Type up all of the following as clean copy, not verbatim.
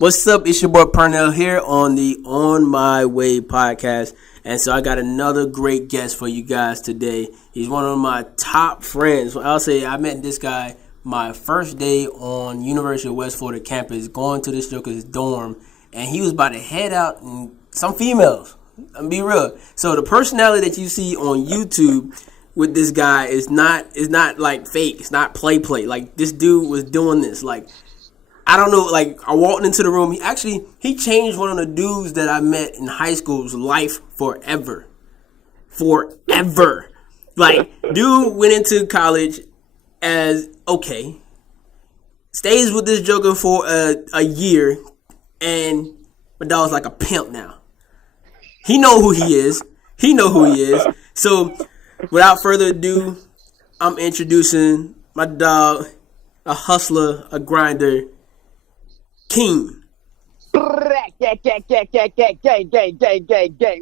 What's up? It's your boy Pernell here on the OnMyWay Podcast. And so I got another great guest for you guys today. He's one of my top friends. I'll say I met this guy my first day on University of West Florida campus, going to this joker's dorm. And he was about to head out and some females. I'm be real. So the personality that you see on YouTube with this guy is not like fake. It's not play. Like this dude was doing this. Like I don't know. Like I walked into the room. He changed one of the dudes that I met in high school's life forever. Like dude went into college as okay, stays with this joker for a year, and my dog's like a pimp now. He know who he is. So, without further ado, I'm introducing my dog, a hustler, a grinder, Keen. Gang.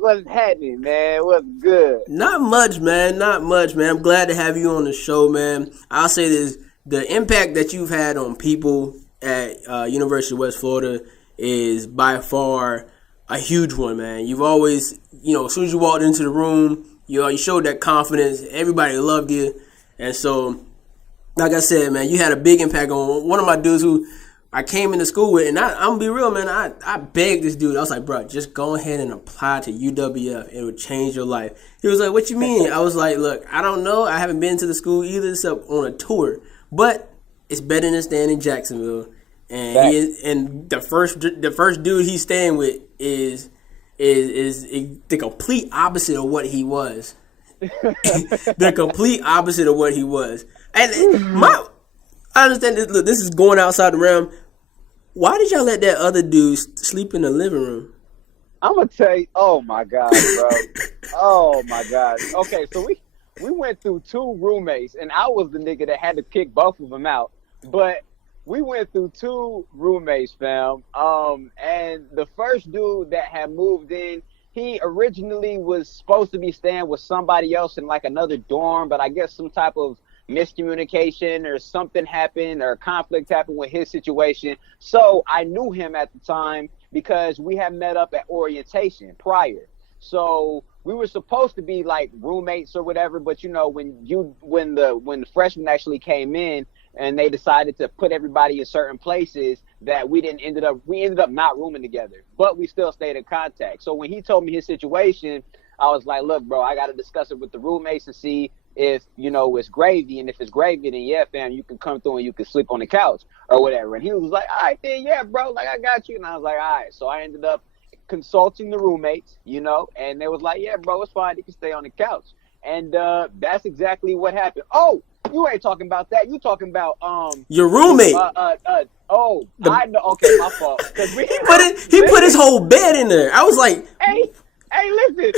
What's happening, man? What's good? Not much, man. I'm glad to have you on the show, man. I'll say this. The impact that you've had on people at University of West Florida is by far a huge one, man. You've always, as soon as you walked into the room, you showed that confidence. Everybody loved you. And so, like I said, man, you had a big impact on one of my dudes who I came into school with. And I'm going to be real, man. I begged this dude. I was like, bro, just go ahead and apply to UWF. It would change your life. He was like, what you mean? I was like, look, I don't know. I haven't been to the school either except on a tour. But it's better than staying in Jacksonville. And the first dude he's staying with is the complete opposite of what he was. The complete opposite of what he was. And I understand this. Look, this is going outside the realm. Why did y'all let that other dude sleep in the living room? I'm gonna tell you. Oh my God, bro. Oh my God. Okay, so we went through two roommates, and I was the nigga that had to kick both of them out, but. We went through two roommates, fam. And the first dude that had moved in, he originally was supposed to be staying with somebody else in like another dorm, but I guess some type of miscommunication or something happened or conflict happened with his situation. So I knew him at the time because we had met up at orientation prior. So we were supposed to be like roommates or whatever, but when the freshmen actually came in, and they decided to put everybody in certain places that we ended up not rooming together, but we still stayed in contact. So when he told me his situation, I was like, look, bro, I got to discuss it with the roommates and see if, it's gravy. And if it's gravy, then yeah, fam, you can come through and you can sleep on the couch or whatever. And he was like, all right, then, yeah, bro, like I got you. And I was like, all right. So I ended up consulting the roommates, and they was like, yeah, bro, it's fine. You can stay on the couch. And that's exactly what happened. Oh, you ain't talking about that. You talking about your roommate. I know. Okay, my fault. He put his whole bed in there. I was like, hey, listen.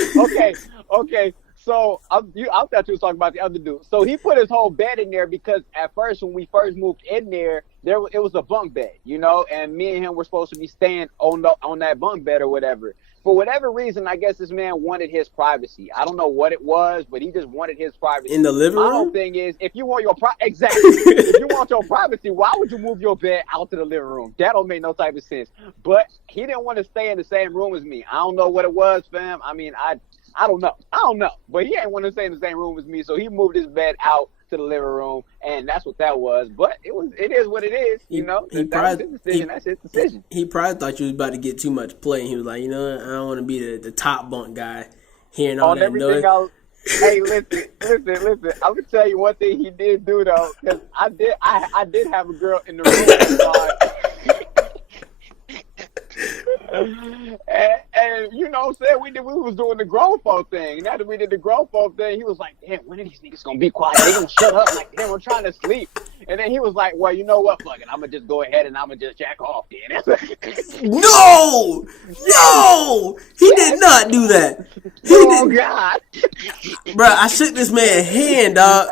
Okay. So I thought you was talking about the other dude. So he put his whole bed in there because at first, when we first moved in there, it was a bunk bed, and me and him were supposed to be staying on that bunk bed or whatever. For whatever reason, I guess this man wanted his privacy. I don't know what it was, but he just wanted his privacy. In the living room? My whole thing is, if you want your if you want your privacy, why would you move your bed out to the living room? That don't make no type of sense. But he didn't want to stay in the same room as me. I don't know what it was, fam. I mean, I don't know. But he ain't want to stay in the same room as me, so he moved his bed out to the living room, and that's what that was. But it is what it is, That's his decision. That's his decision. He probably thought you was about to get too much play, and he was like, I don't want to be the top bunk guy hearing all that noise. Hey, listen. I'm gonna tell you one thing he did do though, because I did have a girl in the room. And you know what I'm saying? We was doing the grown folk thing. And after we did the grown folk thing, he was like, damn, when are these niggas gonna be quiet? They gonna shut up like damn, we're trying to sleep. And then he was like, well, you know what? Fuck it. I'm gonna just go ahead and I'm gonna just jack off then. No! He did not do that. God. Bro, I shook this man's hand, dog.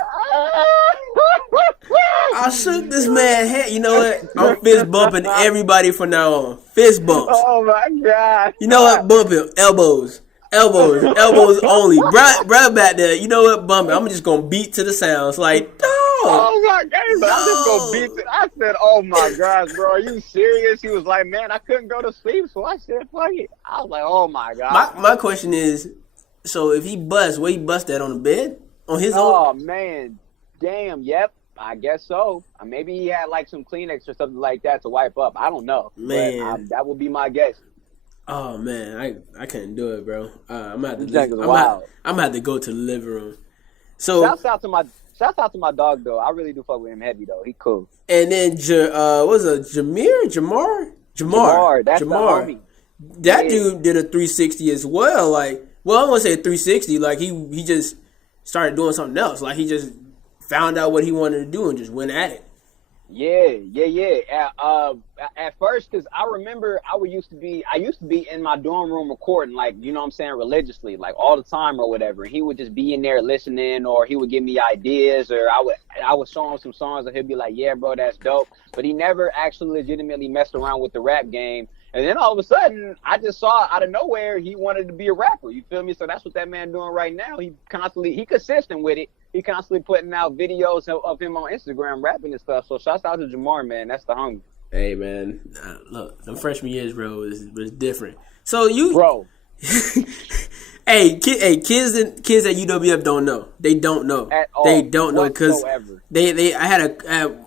I shook this man's hand. You know what? I'm fist bumping everybody from now on. Fist bumps. Oh my God. You know what? Bump him. Elbows. elbows only. Bruh back there, you know what, bump it. I'm just gonna beat to the sounds like, oh my God, I'm just gonna beat it. I said, oh my gosh, bro, are you serious? He was like, man, I couldn't go to sleep, so I said, fuck it. I was like, oh my God. My question is, so if he busts, where he bust that, on the bed? On his own? Oh man, damn, yep. I guess so. Maybe he had like some Kleenex or something like that to wipe up. I don't know. Man. But, that would be my guess. Oh man, I couldn't do it, bro. I'm gonna have to go to the living room. So shouts out to my dog though. I really do fuck with him heavy though. He cool. And then what was it, Jamar? That's the homie. That dude did a 360 as well. Like, well, I don't want to say a 360. Like he just started doing something else. Like he just found out what he wanted to do and just went at it. Yeah. At first, because I remember I used to be in my dorm room recording, like, you know what I'm saying, religiously, like all the time or whatever. And he would just be in there listening, or he would give me ideas, or I would show him some songs, and he'd be like, yeah, bro, that's dope. But he never actually legitimately messed around with the rap game. And then all of a sudden, I just saw out of nowhere he wanted to be a rapper. You feel me? So that's what that man doing right now. He consistent with it. He constantly putting out videos of him on Instagram rapping and stuff. So shouts out to Jamar, man. That's the homie. Hey, man. Look, the freshman years, bro, was different. So you... Bro. Hey, kids at UWF don't know. They don't know. At all. They don't know because I had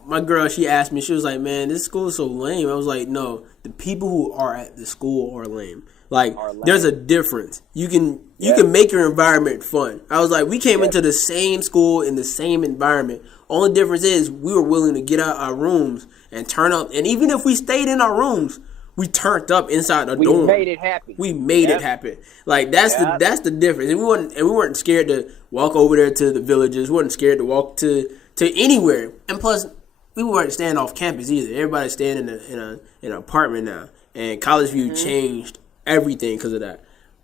my girl, she asked me, she was like, man, this school is so lame. I was like, no, the people who are at the school are lame. Like, there's a difference. You can make your environment fun. I was like, we came into the same school in the same environment. Only difference is we were willing to get out our rooms and turn up. And even if we stayed in our rooms, we turned up inside the dorm. We made it happen. We made it happen. Like that's the difference. And we weren't scared to walk over there to the villages. We weren't scared to walk to anywhere. And plus, we weren't staying off campus either. Everybody's staying in an apartment now. And College View changed everything because of that.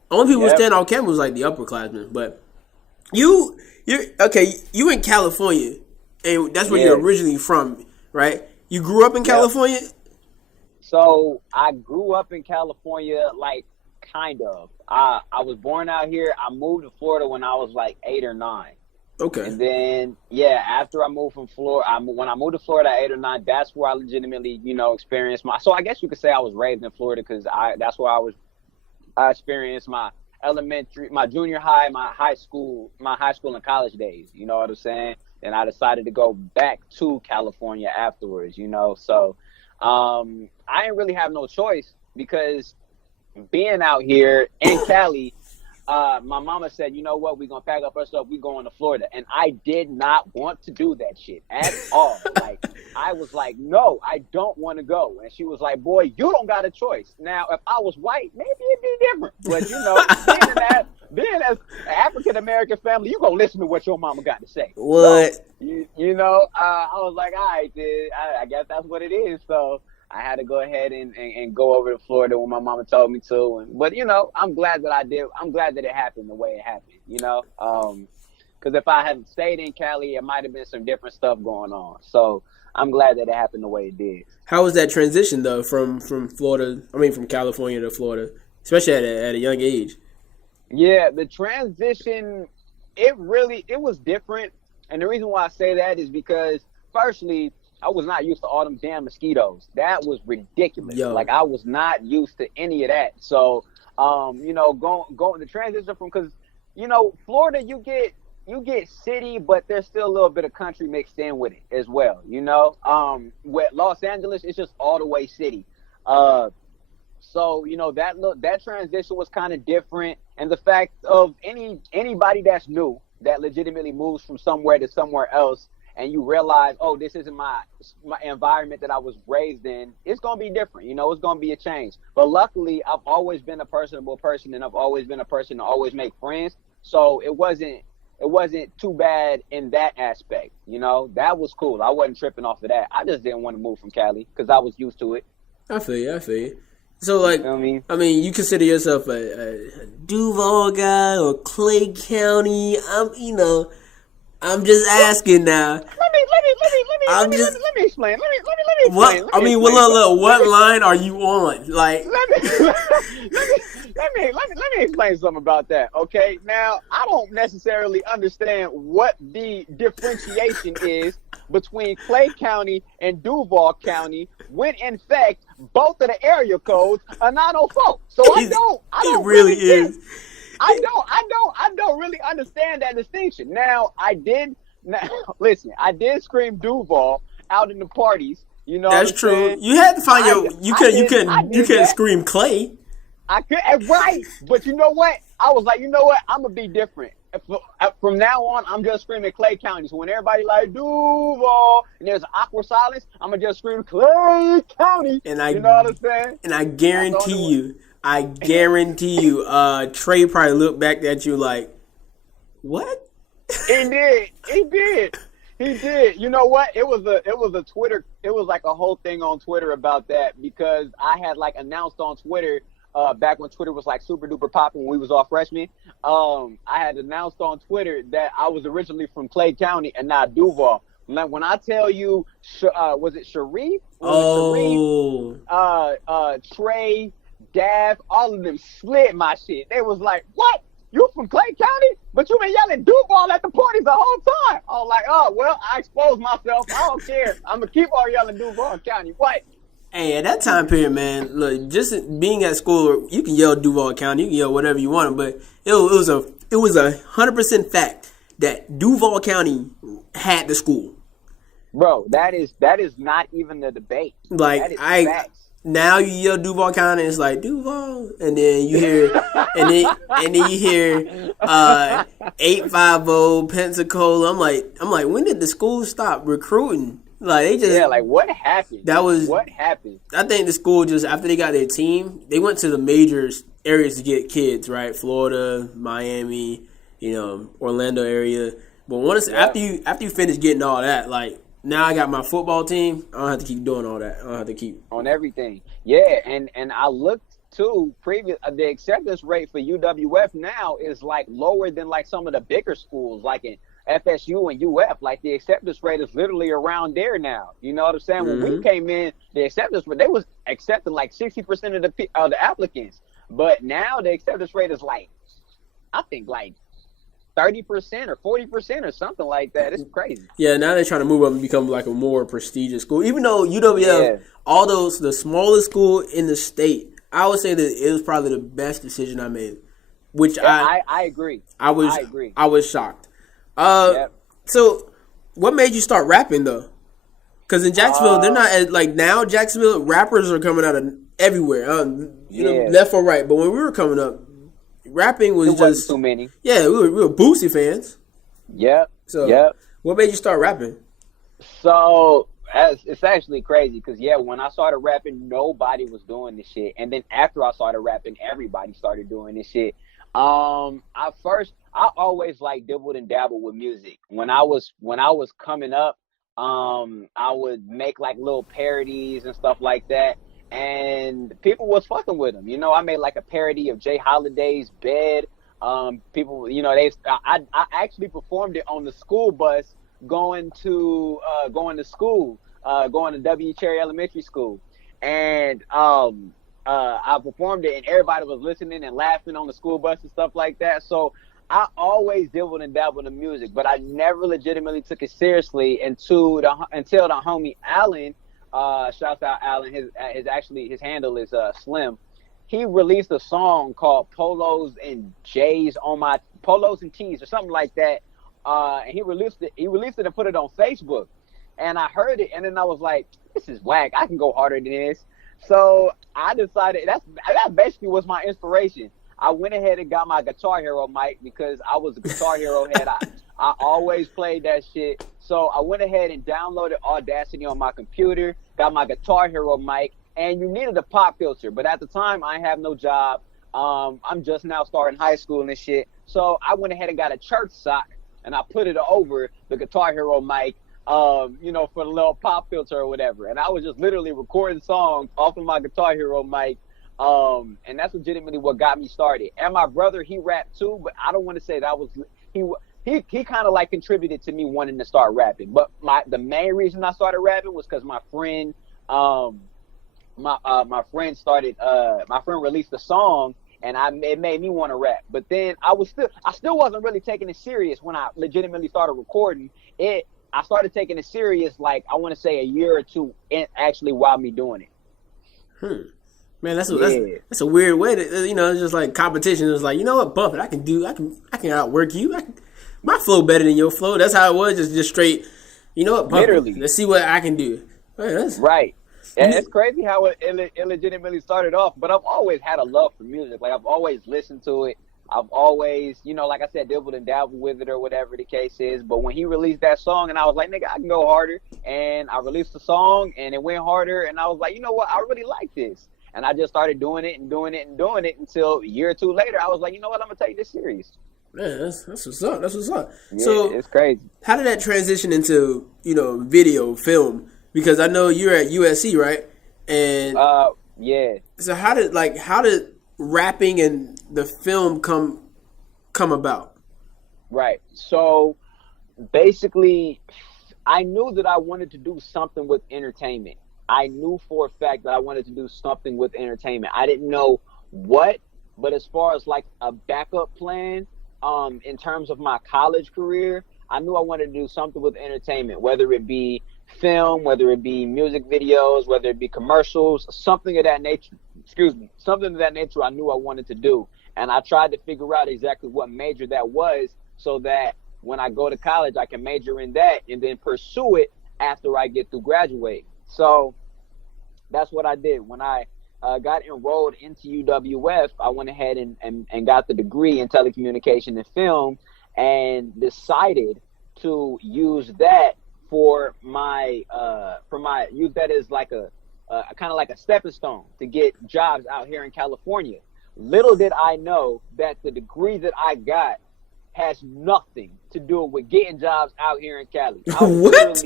Only people who stand on campus was like the upperclassmen. But you're okay. You in California, and that's where you're originally from, right? You grew up in California. So I grew up in California, like kind of. I was born out here. I moved to Florida when I was like 8 or 9. Okay. And then after I moved from Florida, when I moved to Florida at 8 or 9, that's where I legitimately, experienced so I guess you could say I was raised in Florida because that's where I experienced my elementary, my junior high, my high school and college days. You know what I'm saying? And I decided to go back to California afterwards. So I didn't really have no choice because being out here in Cali, my mama said, you know what, we're going to pack up our stuff, we're going to Florida. And I did not want to do that shit at all. Like, I was like, no, I don't want to go. And she was like, boy, you don't got a choice. Now, if I was white, maybe it'd be different. But, being as an African-American family, you're going to listen to what your mama got to say. What? So, I was like, all right, dude, I guess that's what it is. So I had to go ahead and go over to Florida when my mama told me to. But, I'm glad that I did. I'm glad that it happened the way it happened, because if I had stayed in Cali, it might have been some different stuff going on. So I'm glad that it happened the way it did. How was that transition, though, from California to Florida, especially at a young age? Yeah, the transition, it was different. And the reason why I say that is because, firstly, I was not used to all them damn mosquitoes. That was ridiculous. Yo. Like, I was not used to any of that. So, going the transition from, because, Florida, you get city, but there's still a little bit of country mixed in with it as well. With Los Angeles, it's just all the way city. So, that transition was kind of different. And the fact of anybody that's new, that legitimately moves from somewhere to somewhere else, and you realize, oh, this isn't my environment that I was raised in, it's going to be different. It's going to be a change. But luckily, I've always been a personable person, and I've always been a person to always make friends. So it wasn't too bad in that aspect. That was cool. I wasn't tripping off of that. I just didn't want to move from Cali because I was used to it. I feel you. So, like, you consider yourself a Duval guy or Clay County. I'm just asking now. Let me explain. Let me explain. What? I mean, well, look. What line are you on? Like, let me explain something about that. Okay, now I don't necessarily understand what the differentiation is between Clay County and Duval County, when in fact both of the area codes are 904. So I don't really is. I don't really understand that distinction. Now listen, I did scream Duval out in the parties. You know, that's true. Saying? You had to find you couldn't scream Clay. I could, right, but you know what? I was like, you know what? I'm gonna be different. From now on, I'm just screaming Clay County. So when everybody like Duval and there's awkward silence, I'm gonna just scream Clay County. You know what I'm saying? And I guarantee you, Trey probably looked back at you like, what? He did. You know what? It was a Twitter. It was like a whole thing on Twitter about that, because I had like announced on Twitter back when Twitter was like super duper popping when we was all freshmen. I had announced on Twitter that I was originally from Clay County and not Duval. When I tell you, was it Sharif? Trey, Dav, all of them slid my shit. They was like, what? You from Clay County? But you been yelling Duval at the parties the whole time. I was like, oh, well, I exposed myself. I don't care. I'm going to keep on yelling Duval County. What? Hey, at that time period, man, look, just being at school, you can yell Duval County, you can yell whatever you want, but it was a 100% fact that Duval County had the school. Bro, that is not even the debate. Like, now you yell Duval County, it's like Duval, and then you hear, and then you hear 850 Pensacola. I'm like, when did the school stop recruiting? Like, they just like, what happened? What happened? I think the school just, after they got their team, they went to the major areas to get kids, right? Florida, Miami, Orlando area. But after you finish getting all that, like, now I got my football team, I don't have to keep doing all that. I don't have to keep on everything. Yeah, and I looked too, the acceptance rate for UWF now is like lower than like some of the bigger schools, like in FSU and UF. Like, the acceptance rate is literally around there now. You know what I'm saying? Mm-hmm. When we came in, the acceptance rate, they was accepting like 60% of the applicants. But now the acceptance rate is like, I think like 30% or 40% or something like that. It's crazy. Yeah, now they're trying to move up and become like a more prestigious school. Even though UWF, the smallest school in the state, I would say that it was probably the best decision I made. Which I agree. I was shocked. So what made you start rapping though? Because in Jacksonville, they're not as, like, now Jacksonville rappers are coming out of everywhere, left or right. But when we were coming up, rapping was just too many. Yeah, we were Boosie fans. Yep. So what made you start rapping? So it's actually crazy because when I started rapping, nobody was doing this shit, and then after I started rapping, everybody started doing this shit. I always like dibbled and dabbled with music. When I was coming up, I would make like little parodies and stuff like that, and people was fucking with them. I made like a parody of Jay Holiday's Bed. People, I actually performed it on the school bus going to school, going to W. Cherry Elementary School, and I performed it, and everybody was listening and laughing on the school bus and stuff like that. So I always dibbled and dabbled in music, but I never legitimately took it seriously until the homie Allen, shouts out Allen, his handle is Slim. He released a song called Polos and Tees or something like that. And he released it and put it on Facebook. And I heard it, and then I was like, this is whack. I can go harder than this. So I decided that basically was my inspiration. I went ahead and got my Guitar Hero mic because I was a Guitar Hero head. I always played that shit. So I went ahead and downloaded Audacity on my computer, got my Guitar Hero mic, and you needed a pop filter. But at the time, I have no job. I'm just now starting high school and shit. So I went ahead and got a church sock, and I put it over the Guitar Hero mic, for the little pop filter or whatever. And I was just literally recording songs off of my Guitar Hero mic. And that's legitimately what got me started. And my brother, he rapped too, but I don't want to say that was he kind of like contributed to me wanting to start rapping. But the main reason I started rapping was because my friend my friend released a song, and it made me want to rap. But then I still wasn't really taking it serious when I legitimately started recording it. I started taking it serious, like, I want to say a year or two actually while me doing it. Man, that's a weird way to, it's just like competition. It's like, you know what, bump it. I can outwork you. My flow better than your flow. That's how it was. Just straight. You know what, bump Literally. it. Let's see what I can do. Man, right. And it's crazy how it illegitimately started off. But I've always had a love for music. Like, I've always listened to it. I've always, like I said, dibbled and dabbled with it or whatever the case is. But when he released that song, and I was like, nigga, I can go harder. And I released the song, and it went harder. And I was like, you know what? I really like this. And I just started doing it until a year or two later, I was like, you know what? I'm going to take this serious. Man, that's what's up. That's what's up. Yeah, so it's crazy. How did that transition into, video, film? Because I know you're at USC, right? And yeah. So how did rapping and the film come about? Right. So basically, I knew that I wanted to do something with entertainment. I knew for a fact that I wanted to do something with entertainment. I didn't know what, but as far as like a backup plan, in terms of my college career, I knew I wanted to do something with entertainment, whether it be film, whether it be music videos, whether it be commercials, something of that nature. Something of that nature I knew I wanted to do. And I tried to figure out exactly what major that was so that when I go to college, I can major in that and then pursue it after I get through graduating. So that's what I did. When I got enrolled into UWF, I went ahead and got the degree in telecommunication and film and decided to use that use that as like a kind of like a stepping stone to get jobs out here in California. Little did I know that the degree that I got has nothing to do with getting jobs out here in Cali. What?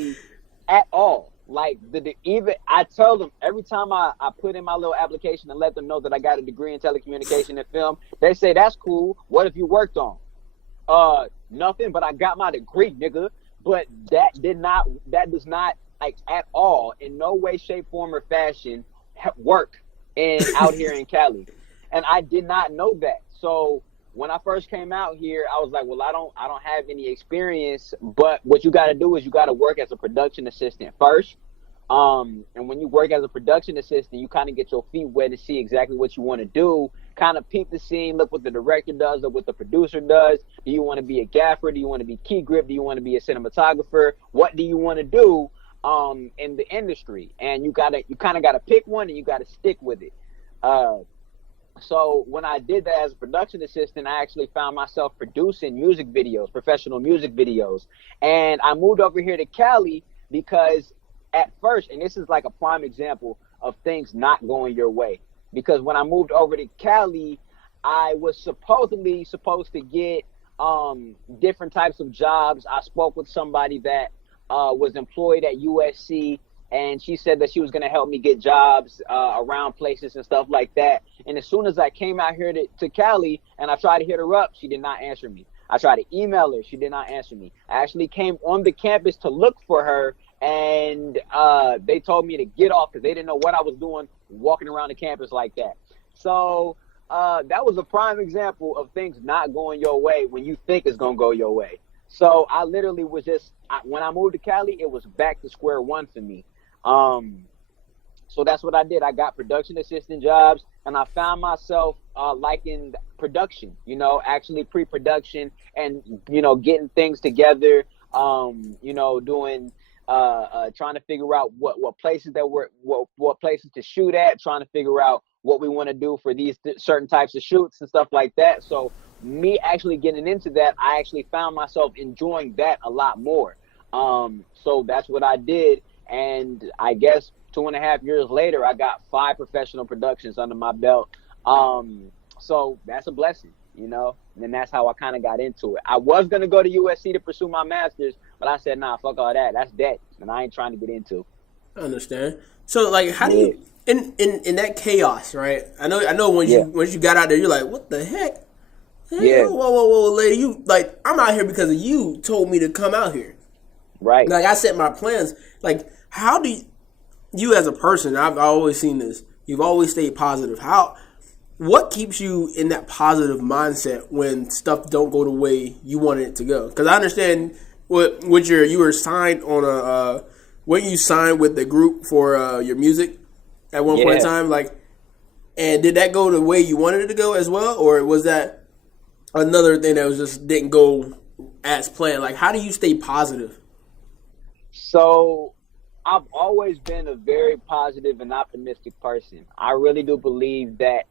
At all. Like, even I tell them every time I put in my little application and let them know that I got a degree in telecommunication and film, they say, that's cool. What have you worked on? Nothing, but I got my degree, nigga. But that does not, like, at all, in no way, shape, form, or fashion, work out here in Cali. And I did not know that. So when I first came out here, I was like, well, I don't have any experience, but what you got to do is you got to work as a production assistant first. And when you work as a production assistant, you kind of get your feet wet to see exactly what you want to do, kind of peep the scene, look what the director does, look what the producer does. Do you want to be a gaffer? Do you want to be key grip? Do you want to be a cinematographer? What do you want to do in the industry? And you kind of got to pick one and you got to stick with it. So when I did that as a production assistant, I actually found myself producing music videos, professional music videos. And I moved over here to Cali because at first, and this is like a prime example of things not going your way, because when I moved over to Cali, I was supposedly supposed to get different types of jobs. I spoke with somebody that was employed at USC, and she said that she was going to help me get jobs around places and stuff like that. And as soon as I came out here to Cali and I tried to hit her up, she did not answer me. I tried to email her. She did not answer me. I actually came on the campus to look for her, and they told me to get off because they didn't know what I was doing walking around the campus like that. So that was a prime example of things not going your way when you think it's going to go your way. So I literally was when I moved to Cali, it was back to square one for me. So that's what I did. I got production assistant jobs, and I found myself liking production, actually pre-production and, getting things together, doing, trying to figure out what places what places to shoot at, trying to figure out what we want to do for these certain types of shoots and stuff like that. So me actually getting into that, I actually found myself enjoying that a lot more. So that's what I did. And I guess 2.5 years later, I got 5 professional productions under my belt. So that's a blessing, and that's how I kind of got into it. I was going to go to USC to pursue my master's, but I said, nah, fuck all that. That's debt, and I ain't trying to get into. I understand. So, like, how do you, in that chaos, right? I know once you got out there, you're like, what the heck? Yeah. Whoa, lady, you like I'm out here because of you told me to come out here. Right. Like I set my plans. Like how do you as a person? I've always seen this. You've always stayed positive. What keeps you in that positive mindset when stuff don't go the way you wanted it to go? Because I understand you were signed on when you signed with the group for your music at one point in time, like, and did that go the way you wanted it to go as well, or was that another thing that was just didn't go as planned? Like, how do you stay positive? So I've always been a very positive and optimistic person. I really do believe that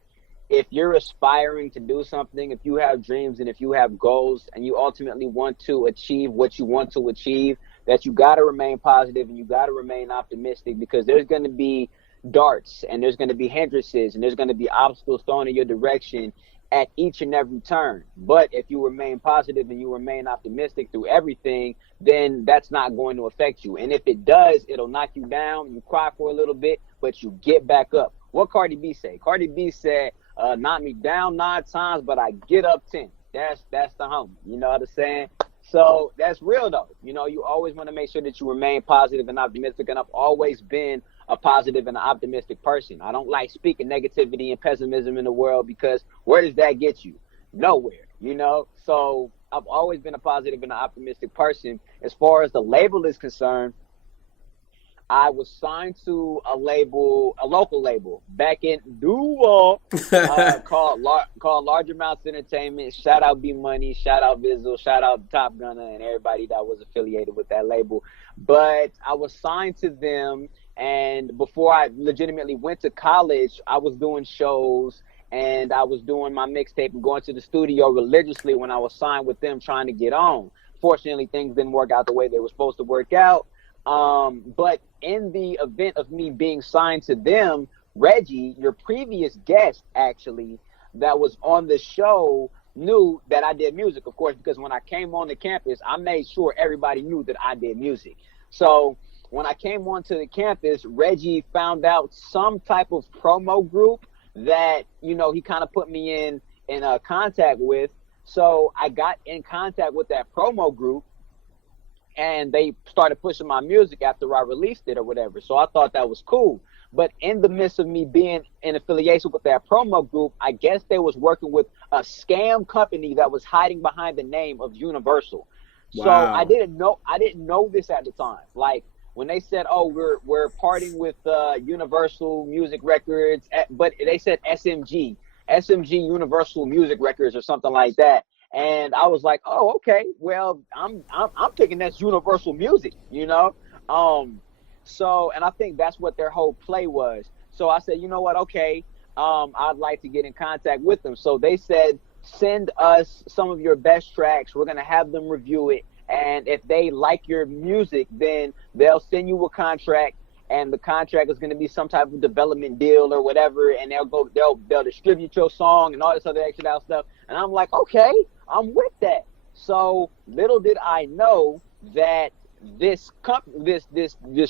if you're aspiring to do something, if you have dreams and if you have goals and you ultimately want to achieve what you want to achieve, that you got to remain positive and you got to remain optimistic, because there's going to be darts and there's going to be hindrances and there's going to be obstacles thrown in your direction at each and every turn. But if you remain positive and you remain optimistic through everything, then that's not going to affect you. And if it does, it'll knock you down. You cry for a little bit, but you get back up. What Cardi B say? Cardi B said, knock me down 9 times, but I get up 10. That's the homie. You know what I'm saying? So that's real though. You know, you always want to make sure that you remain positive and optimistic. And I've always been a positive and an optimistic person. I don't like speaking negativity and pessimism in the world, because where does that get you? Nowhere, you know? So I've always been a positive and an optimistic person. As far as the label is concerned, I was signed to a local label back in Duval, called Large Amounts Entertainment. Shout out B Money, shout out Vizzle, shout out Top Gunner, and everybody that was affiliated with that label. But I was signed to them, and before I legitimately went to college, I was doing shows and I was doing my mixtape and going to the studio religiously when I was signed with them, trying to get on. Fortunately, things didn't work out the way they were supposed to work out. But in the event of me being signed to them, Reggie, your previous guest, actually, that was on the show, knew that I did music, of course, because when I came on the campus, I made sure everybody knew that I did music. So when I came onto the campus, Reggie found out some type of promo group that, you know, he kind of put me in contact with. So I got in contact with that promo group, and they started pushing my music after I released it or whatever. So I thought that was cool. But in the midst of me being in affiliation with that promo group, I guess they was working with a scam company that was hiding behind the name of Universal. Wow. So I didn't know this at the time. Like when they said, "Oh, we're parting with Universal Music Records," but they said SMG Universal Music Records or something like that. And I was like, oh, okay, well, I'm thinking that's Universal Music, you know? So, and I think that's what their whole play was. So I said, you know what? Okay, I'd like to get in contact with them. So they said, send us some of your best tracks. We're going to have them review it. And if they like your music, then they'll send you a contract. And the contract is going to be some type of development deal or whatever. And they'll distribute your song and all this other extra stuff. And I'm like, okay, I'm with that. So little did I know that this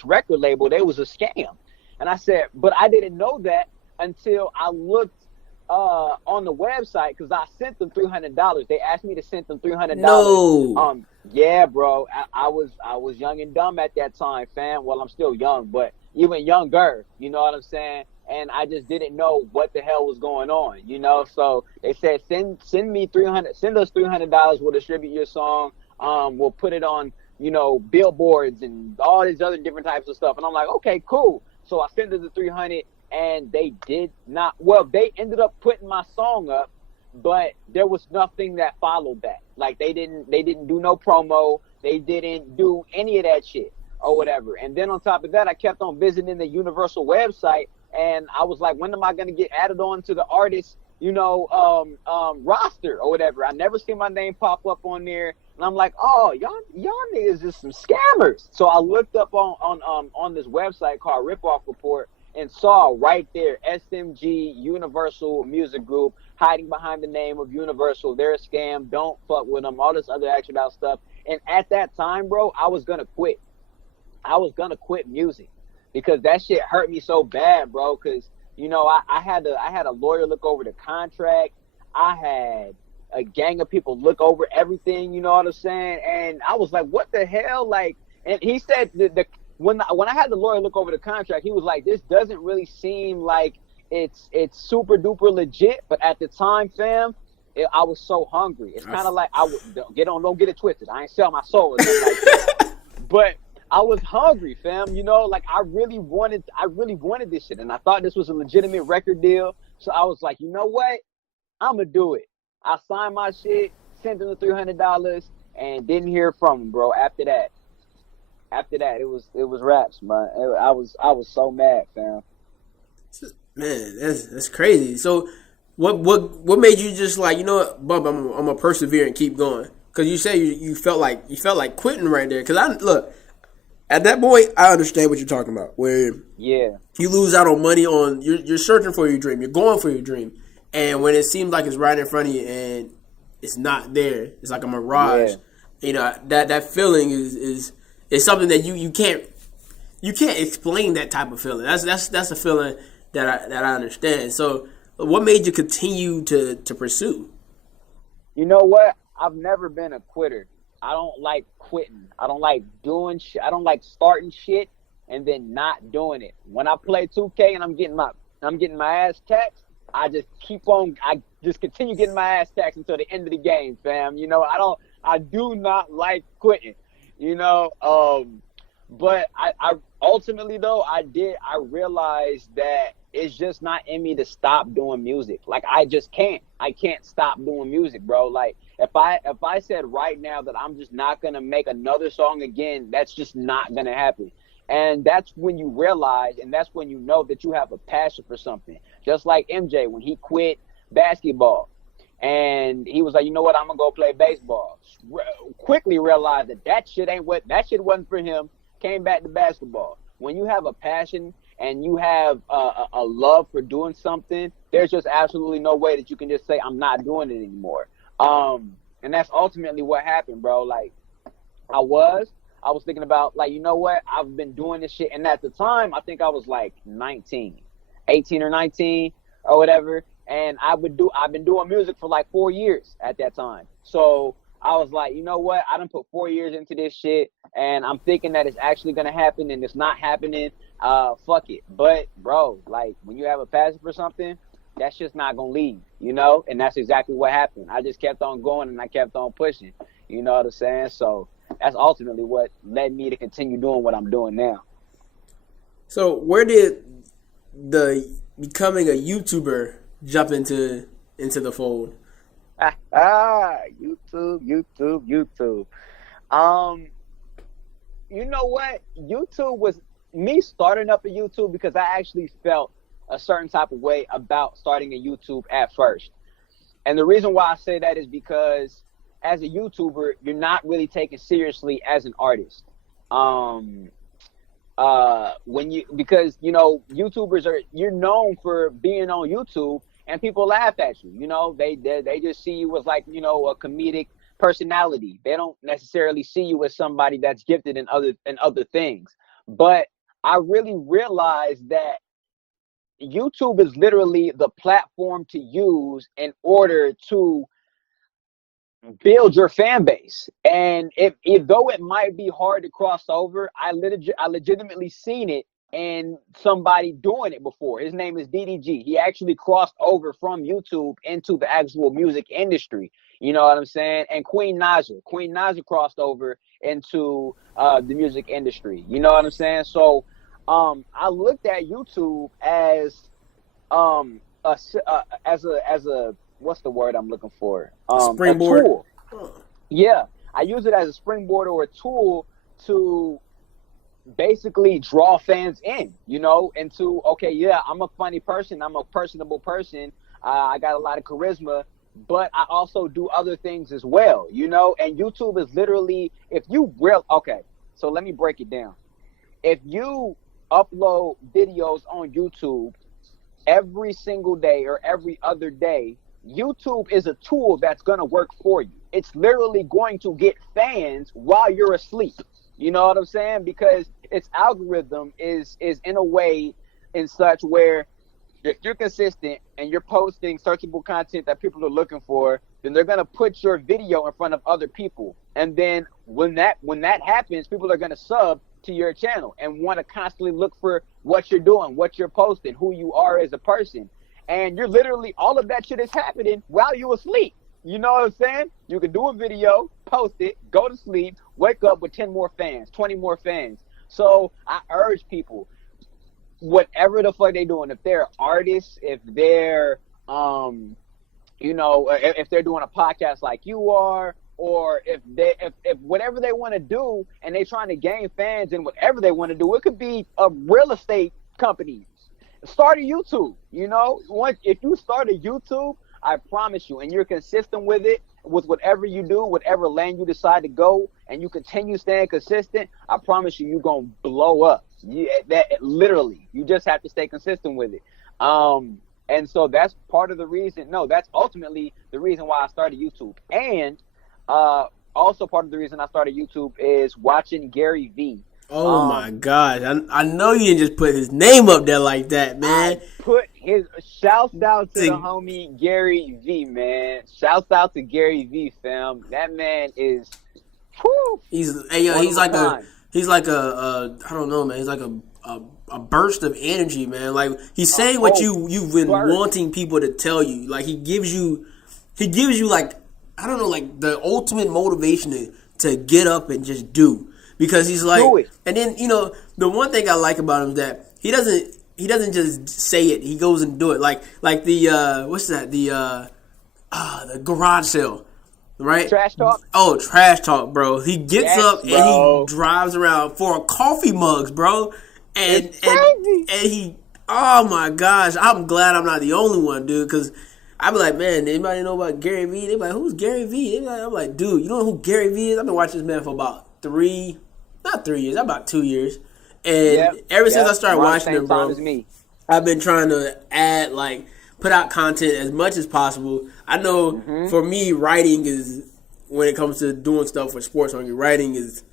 record label, they was a scam. And I said, but I didn't know that until I looked on the website, because I sent them $300. They asked me to send them $300. No. Yeah, bro. I was young and dumb at that time, fam. Well, I'm still young, but even younger. You know what I'm saying? And I just didn't know what the hell was going on, you know? So they said, send me $300, send us $300. We'll distribute your song. We'll put it on, you know, billboards and all these other different types of stuff. And I'm like, okay, cool. So I sent them the $300, and they did not, well, they ended up putting my song up, but there was nothing that followed that. Like they didn't do no promo. They didn't do any of that shit or whatever. And then on top of that, I kept on visiting the Universal website, and I was like, when am I going to get added on to the artist, you know, roster or whatever? I never seen my name pop up on there. And I'm like, oh, y'all niggas is some scammers. So I looked up on this website called Ripoff Report and saw right there, SMG Universal Music Group, hiding behind the name of Universal. They're a scam. Don't fuck with them. All this other extra out stuff. And at that time, bro, I was going to quit. I was going to quit music because that shit hurt me so bad, bro. Because, you know, I had a lawyer look over the contract. I had a gang of people look over everything. You know what I'm saying? And I was like, what the hell? Like, and he said when I had the lawyer look over the contract, he was like, this doesn't really seem like it's super duper legit. But at the time, fam, I was so hungry. It's kind of like don't get it twisted. I ain't sell my soul or nothing like that. But I was hungry, fam. You know, like I really wanted this shit, and I thought this was a legitimate record deal. So I was like, you know what? I'm gonna do it. I signed my shit, sent them the $300, and didn't hear from him, bro. After that, it was raps, man. I was so mad, fam. Man, that's crazy. So, what made you just like, you know what, Bub, I'm gonna persevere and keep going? Because you say you felt like quitting right there. Because look. At that point, I understand what you're talking about. Where you lose out on money on you're searching for your dream, you're going for your dream, and when it seems like it's right in front of you and it's not there, it's like a mirage. You know, that feeling is something that you can't explain that type of feeling. That's a feeling that I understand. So, what made you continue to pursue? You know what? I've never been a quitter. I don't like quitting. I don't like doing shit. I don't like starting shit and then not doing it. When I play 2K and I'm getting my ass taxed, I just continue getting my ass taxed until the end of the game, fam. You know, I do not like quitting. You know, but I ultimately though I realized that it's just not in me to stop doing music. Like I can't stop doing music, bro. Like if I said right now that I'm just not gonna make another song again, that's just not gonna happen. And that's when you realize, and that's when you know that you have a passion for something. Just like MJ when he quit basketball and he was like, you know what, I'm gonna go play baseball. Quickly realized that shit wasn't for him. Came back to basketball. When you have a passion and you have a love for doing something, there's just absolutely no way that you can just say, I'm not doing it anymore. And that's ultimately what happened, bro. Like, I was thinking about, like, you know what? I've been doing this shit. And at the time, I think I was like 18 or 19 or whatever. And I've been doing music for like 4 years at that time. So I was like, you know what? I done put 4 years into this shit, and I'm thinking that it's actually gonna happen, and it's not happening. Fuck it. But bro, like when you have a passion for something, that's just not gonna leave, you know. And that's exactly what happened. I just kept on going, and I kept on pushing. You know what I'm saying? So that's ultimately what led me to continue doing what I'm doing now. So where did the becoming a YouTuber jump into the fold? YouTube. You know what? YouTube was me starting up a YouTube because I actually felt a certain type of way about starting a YouTube at first. And the reason why I say that is because as a YouTuber, you're not really taken seriously as an artist. Because you know, you're known for being on YouTube and people laugh at you. You know, they just see you as like, you know, a comedic personality. They don't necessarily see you as somebody that's gifted in other things. But I really realized that YouTube is literally the platform to use in order to build your fan base. And if though it might be hard to cross over, I legitimately seen it and somebody doing it before. His name is DDG. He actually crossed over from YouTube into the actual music industry. You know what I'm saying? And Queen Naja crossed over into the music industry. You know what I'm saying? So I looked at YouTube as a what's the word I'm looking for? Springboard. A tool. Yeah, I use it as a springboard or a tool to basically draw fans in, you know, into, okay, yeah, I'm a funny person, I'm a personable person, I got a lot of charisma, but I also do other things as well, you know. And YouTube is literally, okay, so let me break it down. If you upload videos on YouTube every single day or every other day, YouTube is a tool that's going to work for you. It's literally going to get fans while you're asleep. You know what I'm saying? Because its algorithm is in a way in such where if you're consistent and you're posting searchable content that people are looking for, then they're gonna put your video in front of other people, and then when that happens, people are gonna sub to your channel and want to constantly look for what you're doing, what you're posting, who you are as a person. And you're literally, all of that shit is happening while you asleep. You know what I'm saying? You can do a video, post it, go to sleep, wake up with 10 more fans, 20 more fans. So I urge people, whatever the fuck they doing, if they're artists, if they're, if they're doing a podcast like you are, or if whatever they want to do and they're trying to gain fans in whatever they want to do, it could be a real estate company. Start a YouTube. If you start a YouTube, I promise you, and you're consistent with it, with whatever you do, whatever lane you decide to go, and you continue staying consistent, I promise you're gonna blow up. Literally, you just have to stay consistent with it. And so that's part of the reason. No, that's ultimately the reason why I started YouTube. And also part of the reason I started YouTube is watching Gary Vee. Oh my gosh. I know you didn't just put his name up there like that, man. I put his shouts out to the homie Gary Vee, man. Shouts out to Gary Vee, fam. That man is he's like a I don't know, man. He's like a burst of energy, man. Like he's saying what you've been wanting people to tell you. Like he gives you like, I don't know, like the ultimate motivation to get up and just do. Because he's like, and then, the one thing I like about him is that he doesn't just say it. He goes and do it. Like the, what's that? The garage sale, right? Trash talk? Oh, trash talk, bro. He gets up and he drives around for coffee mugs, bro. And he, oh my gosh, I'm glad I'm not the only one, dude, because I be like, man, anybody know about Gary Vee? They be like, who's Gary Vee? I'm like, dude, you know who Gary Vee is? I've been watching this man for about 3 years, about 2 years. And ever since I started watching him, bro, I've been trying to add, like, put out content as much as possible. I know for me, writing is, when it comes to doing stuff for Sports Hungry, writing is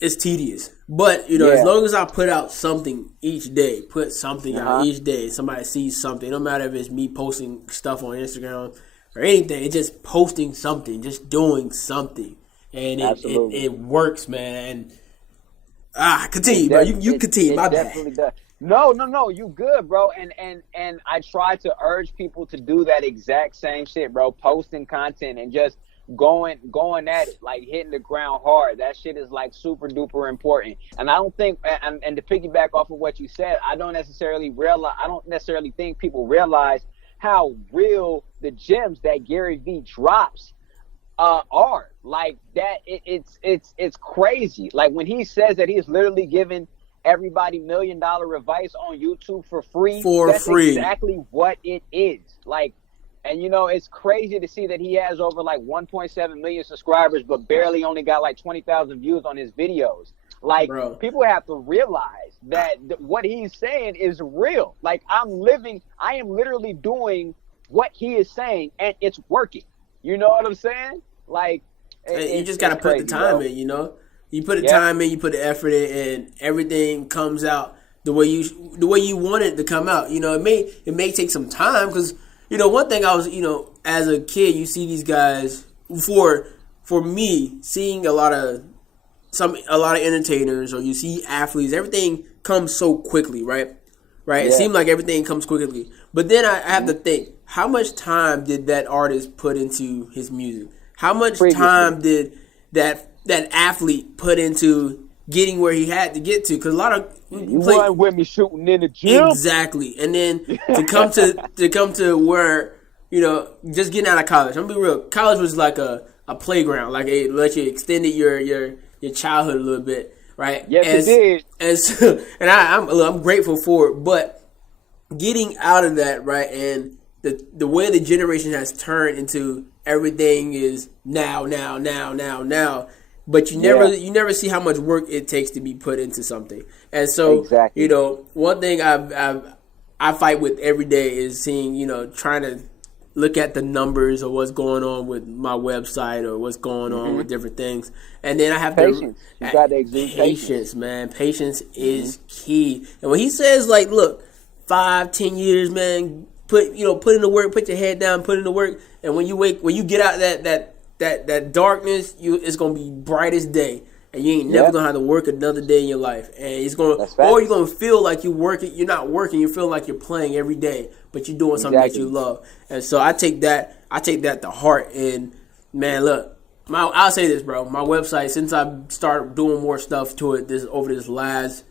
tedious. But, as long as I put out something each day, out each day, somebody sees something, no matter if it's me posting stuff on Instagram or anything, it's just posting something, just doing something. And it works, man. Continue, bro. You continue. My bad. Definitely does. No, you good, bro. And I try to urge people to do that exact same shit, bro. Posting content and just going at it, like hitting the ground hard. That shit is like super duper important. And I don't think, and to piggyback off of what you said, I don't necessarily think people realize how real the gems that Gary Vee drops are. Like that, it's crazy. Like when he says that he's literally giving everybody $1 million advice on YouTube for free. That's exactly what it is. Like, and it's crazy to see that he has over like 1.7 million subscribers, but barely only got like 20,000 views on his videos. Like, bro, people have to realize that what he's saying is real. Like, I am literally doing what he is saying, and it's working. You know what I'm saying? Like, you just gotta put the time in. You put the time in, you put the effort in, and everything comes out the way you want it to come out. It may take some time because one thing I was as a kid, you see these guys. For me, seeing a lot of entertainers, or you see athletes, everything comes so quickly, right? Right. Yeah. It seemed like everything comes quickly, but then I have to think, how much time did that artist put into his music? How much time did that athlete put into getting where he had to get to? Because a lot of you wasn't with me shooting in the gym. Exactly. And then to come to where, just getting out of college. I'm gonna be real. College was like a playground, like it let you extended your childhood a little bit, right? Yes, it did. And so, and I'm grateful for it, but getting out of that, right, and the way the generation has turned into everything is now. But you never see how much work it takes to be put into something. And so, one thing I fight with every day is seeing, trying to look at the numbers or what's going on with my website or what's going on with different things. And then I have patience. You got to exude patience, man. Patience is key. And when he says, like, look, 5-10 years, man, put in the work, put your head down, put in the work, and when you get out that darkness, it's gonna be bright as day, and you ain't never gonna have to work another day in your life, and or you're gonna feel like you're not working, you feel like you're playing every day, but you're doing something that you love, and so I take that to heart, and man, look. I'll say this, bro. My website, since I started doing more stuff to it over this last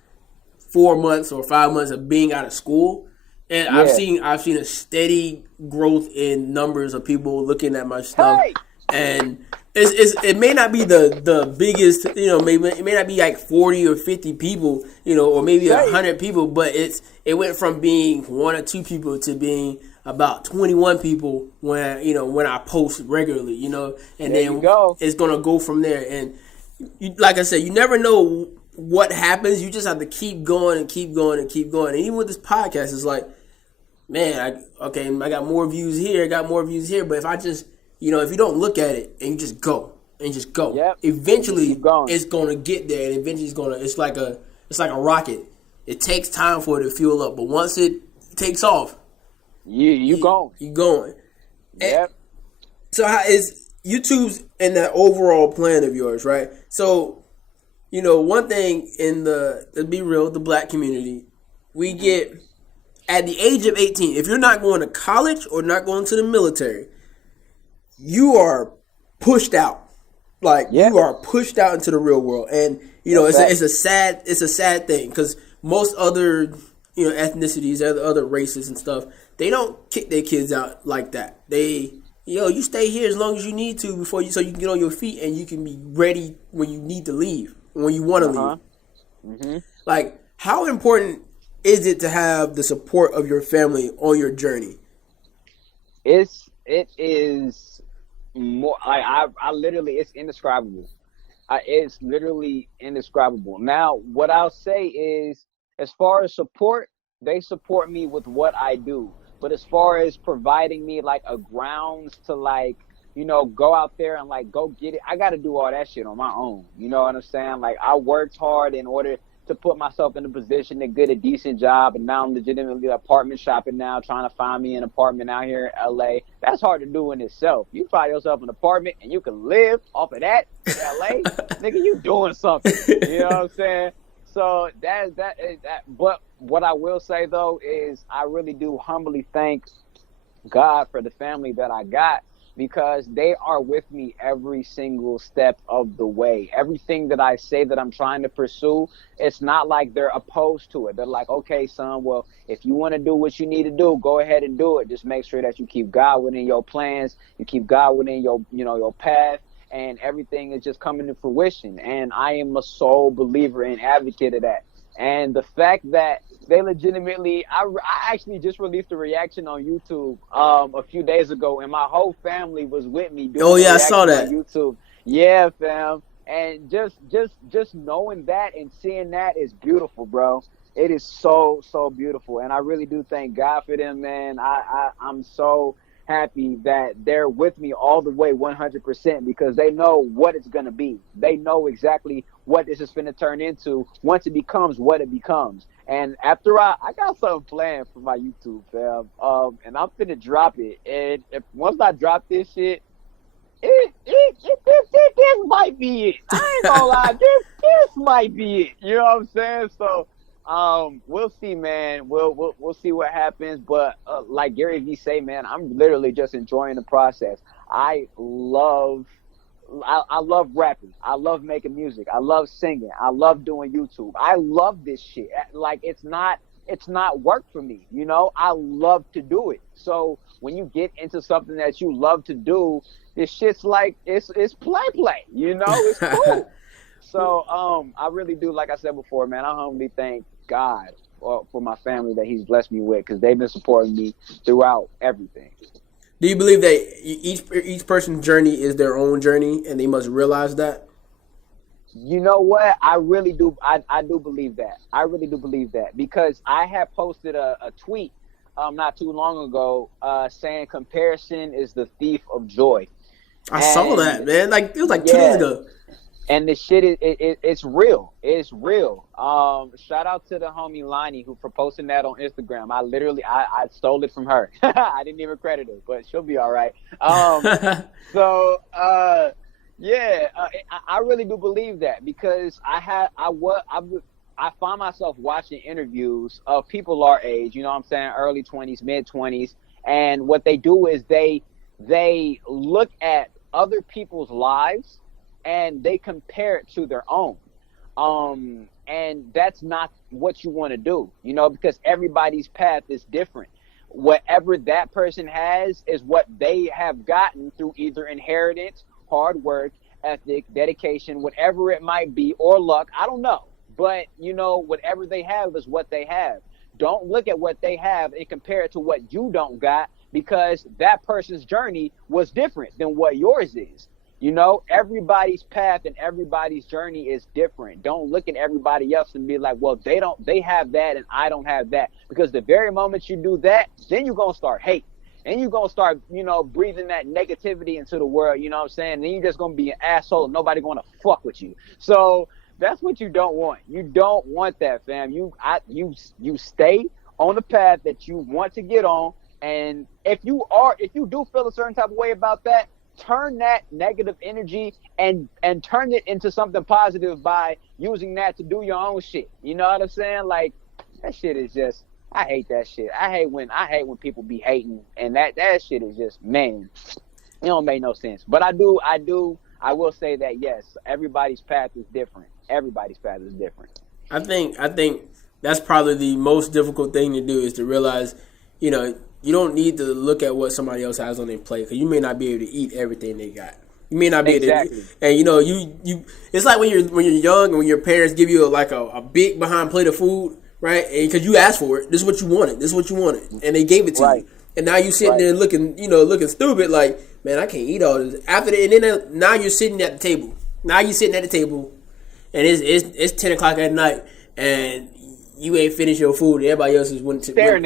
4 months or 5 months of being out of school, and I've seen a steady growth in numbers of people looking at my stuff, and it may not be the biggest, maybe it may not be like 40 or 50 people, or maybe 100 people, but it went from being 1 or 2 people to being about 21 people when I post regularly, and then it's gonna go from there. And like I said, you never know what happens. You just have to keep going and keep going and keep going. And even with this podcast, it's like, man, I got more views here, but if I just, if you don't look at it and you just go, eventually it's gonna get there, and eventually it's like a rocket. It takes time for it to fuel up, but once it takes off, you going. Yep. So how is YouTube's in that overall plan of yours, right? So, one thing to be real, the black community, we get at the age of 18, if you're not going to college or not going to the military, you are pushed out. Like you are pushed out into the real world, and it's a sad thing, because most other ethnicities, other races and stuff, they don't kick their kids out like that. You stay here as long as you need to so you can get on your feet and you can be ready when you need to leave, when you want to leave. Mm-hmm. Like, how important is it to have the support of your family on your journey? It is more. I literally, it's indescribable. It's literally indescribable. Now, what I'll say is, as far as support, they support me with what I do. But as far as providing me like a grounds to go out there and go get it, I got to do all that shit on my own. You know what I'm saying? Like, I worked hard in order to put myself in a position to get a decent job, and now I'm legitimately apartment shopping now, trying to find me an apartment out here in LA. That's hard to do in itself. You find yourself an apartment and you can live off of that in LA, nigga, you doing something. You know what I'm saying? So that. But what I will say though is I really do humbly thank God for the family that I got, because they are with me every single step of the way. Everything that I say that I'm trying to pursue, it's not like they're opposed to it. They're like, okay, son, well, if you want to do what you need to do, go ahead and do it. Just make sure that you keep God within your plans, you keep God within your path, and everything is just coming to fruition. And I am a sole believer and advocate of that. And the fact that they legitimately, I actually just released a reaction on YouTube a few days ago, and my whole family was with me doing I saw that on YouTube. Yeah, fam. And just knowing that and seeing that is beautiful, bro. It is so, so beautiful. And I really do thank God for them, man. I'm so happy that they're with me all the way 100%, because they know what it's going to be. They know exactly what this is going to turn into once it becomes what it becomes. And after I got something planned for my YouTube, fam, and I'm finna drop it. And once I drop this shit, this might be it. I ain't gonna lie, this might be it. You know what I'm saying? So we'll see, man. We'll see what happens. But like Gary Vee say, man, I'm literally just enjoying the process. I love rapping. I love making music. I love singing. I love doing YouTube. I love this shit. Like, it's not work for me. I love to do it. So when you get into something that you love to do, this shit's like, it's play. It's cool. So I really do, like I said before, man, I humbly thank God for my family that he's blessed me with, because they've been supporting me throughout everything. Do you believe that each person's journey is their own journey, and they must realize that? You know what? I really do. I do believe that. I really do believe that, because I had posted a tweet not too long ago saying comparison is the thief of joy. I saw that, man. Like, it was like 2 days ago. And the shit it's real. It's real. Shout out to the homie Lonnie for posting that on Instagram. I stole it from her. I didn't even credit her, but she'll be all right. So yeah, I really do believe that, because I find myself watching interviews of people our age. You know what I'm saying? Early 20s, mid 20s, and what they do is they look at other people's lives and they compare it to their own. And that's not what you want to do, you know, because everybody's path is different. Whatever that person has is what they have gotten through either inheritance, hard work, ethic, dedication, whatever it might be, or luck. I don't know. But, you know, whatever they have is what they have. Don't look at what they have and compare it to what you don't got, because that person's journey was different than what yours is. You know, everybody's path and everybody's journey is different. Don't look at everybody else and be like, well, they have that and I don't have that. Because the very moment you do that, then you're going to start hate. And you're going to start, you know, breathing that negativity into the world, you know what I'm saying? And then you're just going to be an asshole and nobody going to fuck with you. So that's what you don't want. You don't want that, fam. You stay on the path that you want to get on. And if you do feel a certain type of way about that, turn that negative energy and turn it into something positive by using that to do your own shit. You know what I'm saying? Like, that shit is just, I hate that shit. I hate when people be hating, and that shit is just, man, it don't make no sense. But I will say that, yes, everybody's path is different. Everybody's path is different. I think that's probably the most difficult thing to do, is to realize, you know, you don't need to look at what somebody else has on their plate, because you may not be able to eat everything they got. You may not be able to, and you know, you. It's like when you're young and when your parents give you a big behind plate of food, right? And because you asked for it, this is what you wanted, and they gave it to you, and now you sitting there looking stupid, like, man, I can't eat all this. And then now you're sitting at the table. And it's 10 o'clock at night, and you ain't finished your food. Everybody else is went to their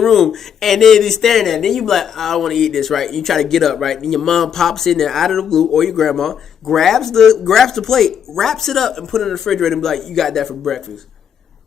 room, and then they staring at it. And then you be like, I want to eat this, right? You try to get up, right? And your mom pops in there out of the blue, or your grandma grabs the plate, wraps it up, and put it in the refrigerator, and be like, you got that for breakfast,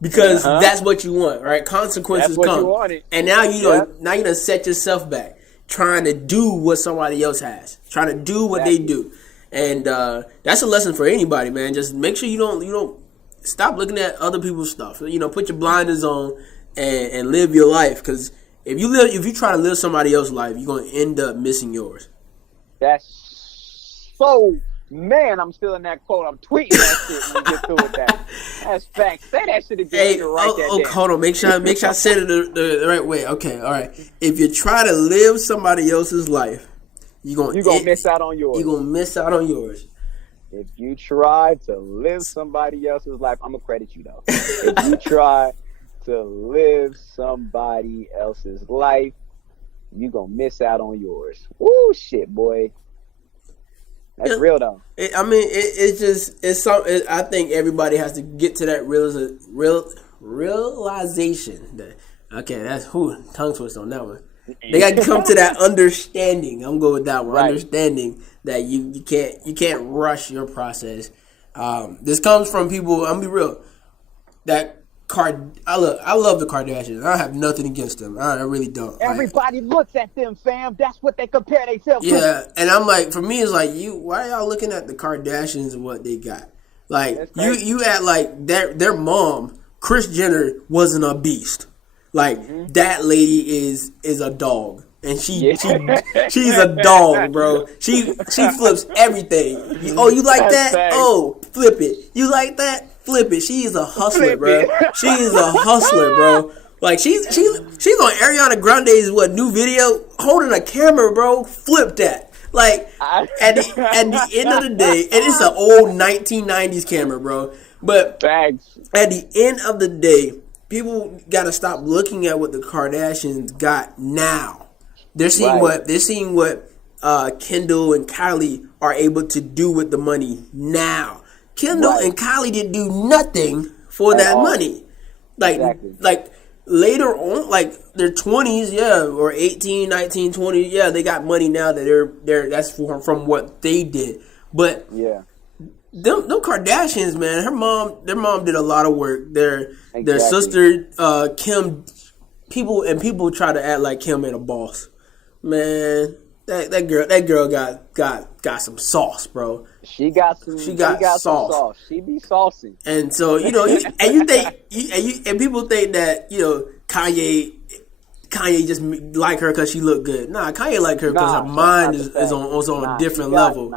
because that's what you want, right? Consequences come, and now you done set yourself back, trying to do what somebody else has, trying to do what they do, and that's a lesson for anybody, man. Just make sure you don't. Stop looking at other people's stuff. You know, put your blinders on and live your life. Because if you try to live somebody else's life, you're gonna end up missing yours. That's so, man. I'm stealing that quote. I'm tweeting that shit when we get through with that. That's facts. Say that shit again. Hey, hold on. Make sure I said it the right way. Okay, all right. If you try to live somebody else's life, you're gonna miss out on yours. You're gonna miss out on yours. If you try to live somebody else's life, I'm going to credit you, though. If you try to live somebody else's life, you're going to miss out on yours. Woo, shit, boy. That's real, though. I think everybody has to get to that realization. That's tongue twist on that one. They got to come to that understanding. I'm going with that one. Right. Understanding that you can't rush your process. This comes from people. I'm gonna be real. I love the Kardashians. I have nothing against them. I really don't. Everybody looks at them, fam. That's what they compare themselves to. Yeah, and I'm like, for me, it's like, why are y'all looking at the Kardashians and what they got? Like, you act like their mom, Kris Jenner, wasn't a beast. Like, that lady is a dog. And she's a dog, bro. She flips everything. You like that? Thanks. Oh, flip it. You like that? Flip it. She is a hustler, bro. She is a hustler, bro. Like, she's on Ariana Grande's new video, holding a camera, bro. Flip that. Like, at the end of the day, and it's an old 1990s camera, bro. But thanks. At the end of the day, people gotta stop looking at what the Kardashians got now. They're seeing what Kendall and Kylie are able to do with the money now. Kendall and Kylie didn't do nothing for that money. Like later on, like their 20s, or 18, 19, 20, they got money now that they're that's from what they did. But them Kardashians, man. Their mom did a lot of work. Their Exactly. sister, Kim. People try to act like Kim ain't a boss. Man, that girl got some sauce, bro. She got She some. She got got some sauce. sauce. She be saucy. And so you think and people think that Kanye just like her because she look good. Nah, Kanye like her because her Nah, that's mind not the is fact. on a Nah, different level.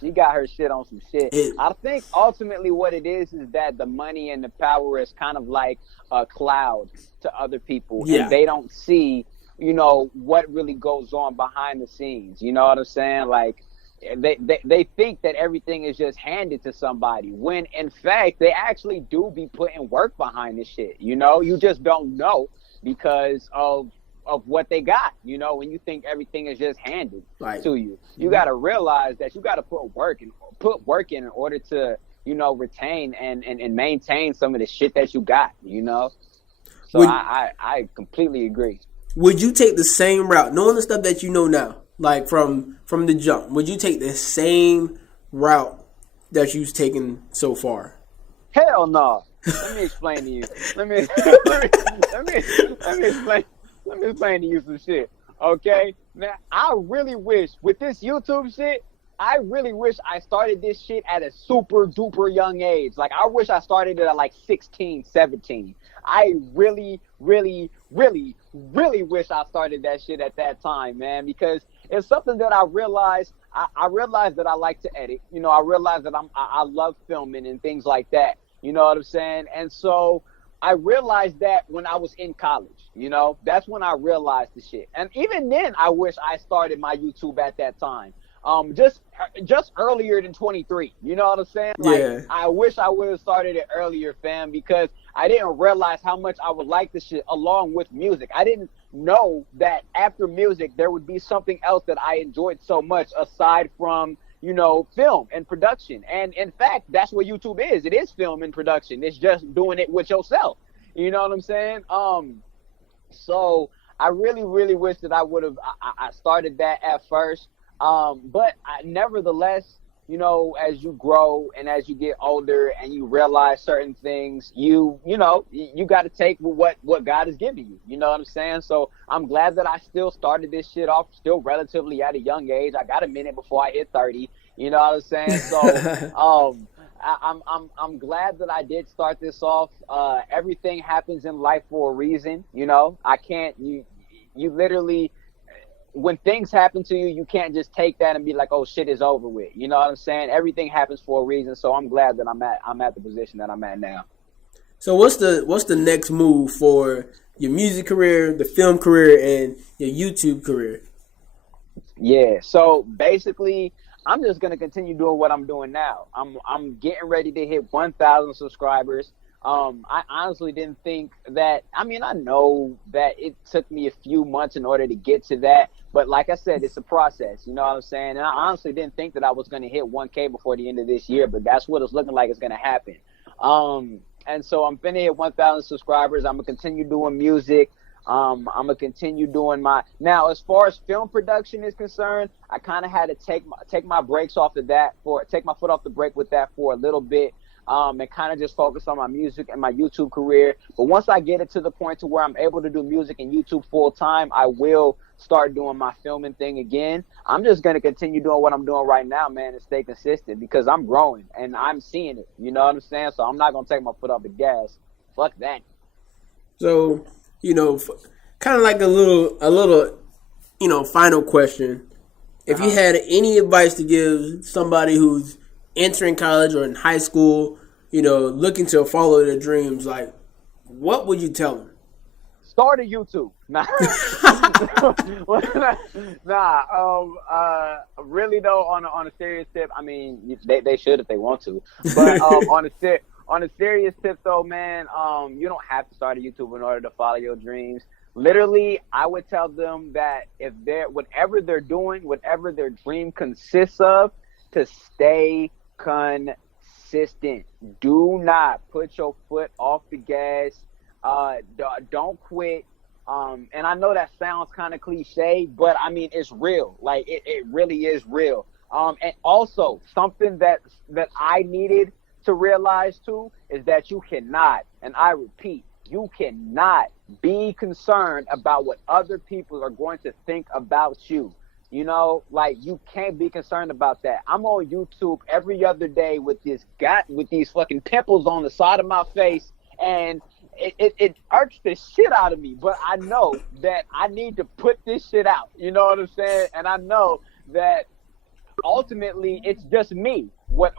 she got her shit on some shit. It I think ultimately what it is that the money and the power is kind of like a cloud to other people, Yeah. and they don't see, what really goes on behind the scenes. You know what I'm saying? Like they think that everything is just handed to somebody, when in fact they actually do be putting work behind this shit. You just don't know because of what they got, when you think everything is just handed Right. to you. You got to realize that you got to put work in order to, retain and maintain some of the shit that you got, So Would I completely agree. would you take the same route, knowing the stuff that you know now, like from the jump? Would you take the same route that you've taken so far? Hell no. Let me explain to you. Let me explain. Let me explain to you some shit. Okay? Now, I really wish with this YouTube shit, I really wish I started this shit at a super duper young age. Like, I wish I started it at like 16, 17. I really, really, really, really wish I started that shit at that time, man, because it's something that I realized. I realized that I like to edit. I realized that I love filming and things like that. You know what I'm saying? And so I realized that when I was in college, that's when I realized the shit. And even then, I wish I started my YouTube at that time. Just earlier than 23. You know what I'm saying? Like, Yeah. I wish I would have started it earlier, fam, because I didn't realize how much I would like the shit along with music. I didn't know that after music, there would be something else that I enjoyed so much aside from, film and production. And in fact, that's what YouTube is. It is film and production. It's just doing it with yourself. You know what I'm saying? So I really, really wish that I would have I started that at first. But nevertheless, as you grow and as you get older and you realize certain things, you got to take what God has given you. You know what I'm saying? So I'm glad that I still started this shit off still relatively at a young age. I got a minute before I hit 30. You know what I'm saying? So, I'm glad that I did start this off. Everything happens in life for a reason. You literally, when things happen to you, you can't just take that and be like, oh, shit is over with. You know what I'm saying? Everything happens for a reason. So I'm glad that I'm at the position that I'm at now. So what's the next move for your music career, the film career, and your YouTube career? Yeah. So basically, I'm just gonna continue doing what I'm doing now. I'm getting ready to hit 1,000 subscribers. I honestly didn't think that. I mean, I know that it took me a few months in order to get to that, but like I said, it's a process. You know what I'm saying? And I honestly didn't think that I was going to hit 1K before the end of this year, but that's what it's looking like it's going to happen. And so I'm finna hit 1,000 subscribers. I'm gonna continue doing music. I'm gonna continue doing now. As far as film production is concerned, I kind of had to take my brakes off of that take my foot off the brake with that for a little bit. And kind of just focus on my music and my YouTube career. But once I get it to the point to where I'm able to do music and YouTube full time, I will start doing my filming thing again. I'm just going to continue doing what I'm doing right now, man, and stay consistent because I'm growing and I'm seeing it. You know what I'm saying? So I'm not going to take my foot off the gas. Fuck that. So, kind of like a little, final question. If you had any advice to give somebody who's entering college or in high school, looking to follow their dreams, like, what would you tell them? Start a YouTube. Really though, on a serious tip, I mean, they should if they want to. But on a serious tip though, man, you don't have to start a YouTube in order to follow your dreams. Literally, I would tell them that if whatever they're doing, whatever their dream consists of, to stay consistent. Do not put your foot off the gas. Don't quit. And I know that sounds kind of cliche, but I mean, it's real. Like it really is real. And also something that I needed to realize too is that you cannot, and I repeat, you cannot be concerned about what other people are going to think about you. You know, like, you can't be concerned about that. I'm on YouTube every other day with these fucking pimples on the side of my face, and it irks the shit out of me. But I know that I need to put this shit out. You know what I'm saying? And I know that ultimately it's just me. What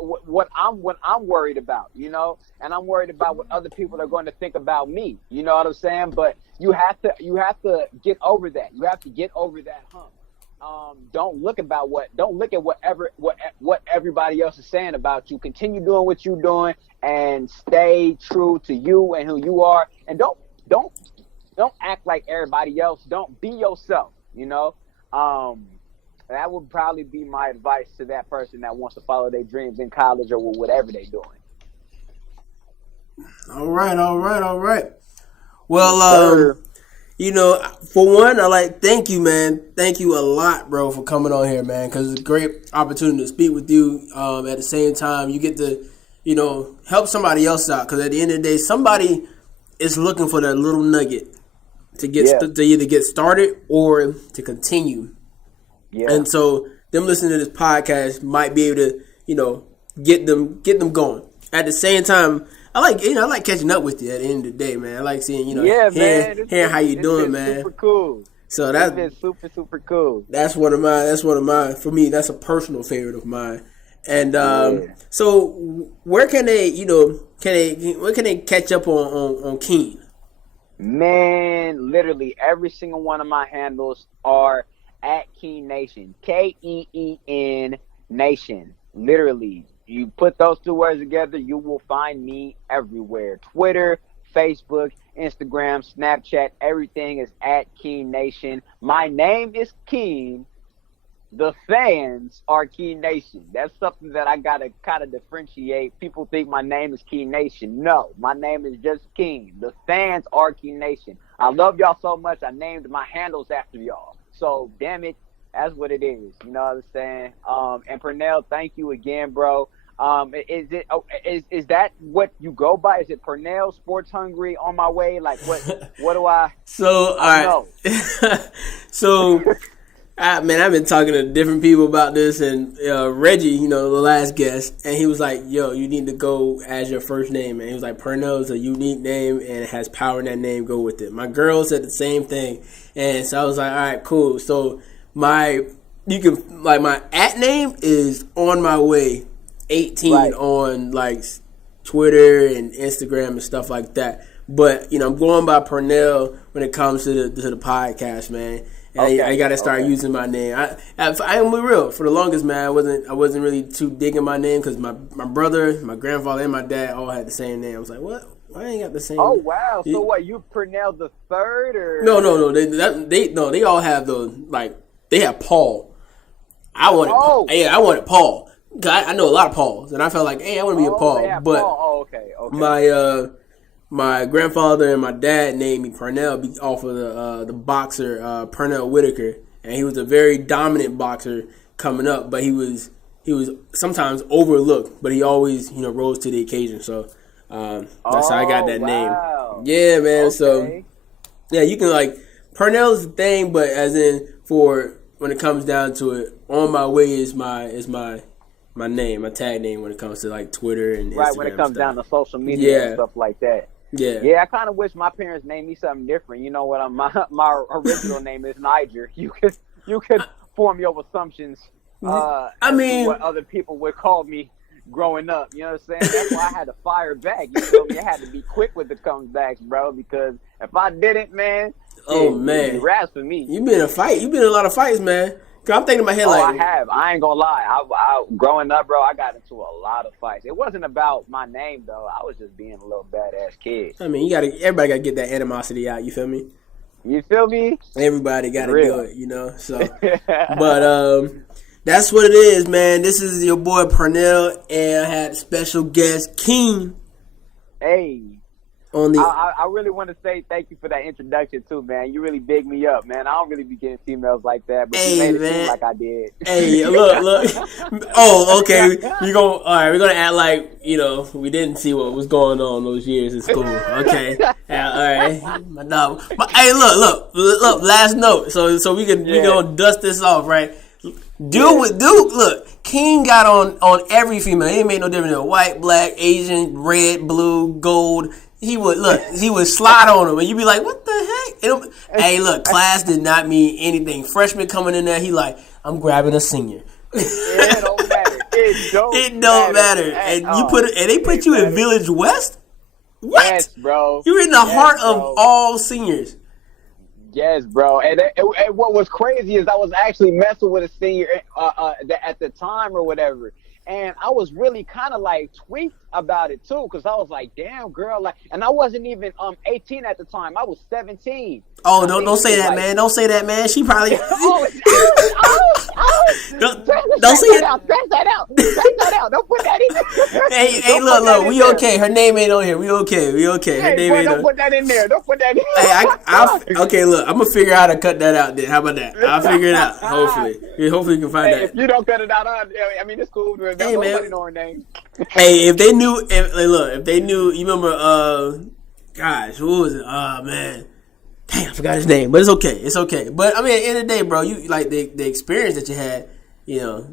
I'm worried about, you know, and I'm worried about what other people are going to think about me. You know what I'm saying? But you have to get over that. You have to get over that hump. Don't look at what everybody else is saying about you. Continue doing what you're doing and stay true to you and who you are. And don't act like everybody else. Don't be yourself, you know? That would probably be my advice to that person that wants to follow their dreams in college or whatever they're doing. All right. Well, you know, for one, thank you, man. Thank you a lot, bro, for coming on here, man, because it's a great opportunity to speak with you. At the same time, you get to, you know, help somebody else out, because at the end of the day, somebody is looking for that little nugget to to either get started or to continue. Yeah. And so them listening to this podcast might be able to, you know, get them going. At the same time, I like catching up with you at the end of the day, man. I like seeing, you know, hearing how you doing, man. Super cool. So that's been super cool. That's one of mine. For me, that's a personal favorite of mine. And so where can they, you know, where can they catch up on Keen? Man, literally every single one of my handles are at KeenNation, KEEN Nation. Literally, you put those two words together, you will find me everywhere. Twitter, Facebook, Instagram, Snapchat, everything is at KeenNation. My name is Keen. The fans are KeenNation. That's something that I gotta kind of differentiate. People think my name is KeenNation. No, my name is just Keen. The fans are KeenNation. I love y'all so much, I named my handles after y'all. So, damn it, that's what it is. You know what I'm saying? And Pernell, thank you again, bro. Is that what you go by? Is it Pernell Sports Hungry on my way? Like, what do I? So, all right. So, man, I've been talking to different people about this, and Reggie, you know, the last guest, and he was like, "Yo, you need to go as your first name." And he was like, "Pernell is a unique name and it has power in that name. Go with it." My girl said the same thing, and so I was like, "All right, cool." So my at name is OnMyWay 18 on like Twitter and Instagram and stuff like that. But you know, I'm going by Pernell when it comes to the podcast, man. And I gotta start using my name. I am real. For the longest, man, I wasn't really too digging my name because my brother, my grandfather, and my dad all had the same name. I was like, what? Why ain't got the same? Oh wow! So what? You Pernell the third, or no? They all have they have Paul. I wanted Paul. I know a lot of Pauls, and I felt like, hey, I want to be a Paul. But Paul. Okay. My grandfather and my dad named me Pernell off of the boxer Pernell Whitaker, and he was a very dominant boxer coming up. But he was sometimes overlooked, but he always rose to the occasion. So that's how I got that name. Yeah, man. Okay. So yeah, you can Pernell's the thing, but as in for when it comes down to it, OnMyWay is my name, my tag name when it comes to Twitter and Instagram. Right, when it comes down to social media and stuff like that. Yeah, I kind of wish my parents named me something different. You know what? My original name is Niger. You could form your assumptions. What other people would call me growing up. You know what I'm saying? That's why I had to fire back. You feel me? I had to be quick with the comebacks, bro. Because if I didn't, man, man, it'd be raps for me. You been in a fight. You been in a lot of fights, man. I'm thinking in my head I have. I ain't gonna lie. I growing up, bro, I got into a lot of fights. It wasn't about my name though. I was just being a little badass kid. I mean, everybody gotta get that animosity out. You feel me? You feel me? Everybody gotta do it. So, but that's what it is, man. This is your boy Pernell, and I had special guest Keen. Hey. On the I really want to say thank you for that introduction too, man. You really big me up, man. I don't really be getting females like that, but you made it seem like I did. Hey, look. Oh, okay. All right. We're gonna act like we didn't see what was going on those years in school. Okay. Yeah, all right. No. Hey, look. Last note. So we gonna dust this off, right? Look, King got on every female. It made no difference. White, black, Asian, red, blue, gold. He would slide on them, and you'd be like, "What the heck?" Hey, look, class did not mean anything. Freshman coming in there, he like, "I'm grabbing a senior." It don't matter. It don't matter. And they put you in Village West. What? Yes, bro. You're in the heart of all seniors. Yes, bro. And what was crazy is I was actually messing with a senior at the time or whatever. And I was really kind of like tweaked about it too, because I was like, "Damn, girl!" Like, and I wasn't even 18 at the time. I was 17. Oh, don't say that, man! Don't say that, man. She probably. Don't say it. Scratch that out. Don't put that in. Hey, look. We okay. Her name ain't on here. We okay. Her name ain't on. Don't put that in there. Don't put that in. Hey, okay. Look, I'm gonna figure out how to cut that out. Then how about that? I'll figure it out. Hopefully, we can find that. If you don't cut it out, I mean, it's cool. Hey, man. Nobody know her name. Hey, if they knew, you remember, gosh, what was it? Oh, man. Damn, I forgot his name, but it's okay. But, I mean, at the end of the day, bro, you like the experience that you had,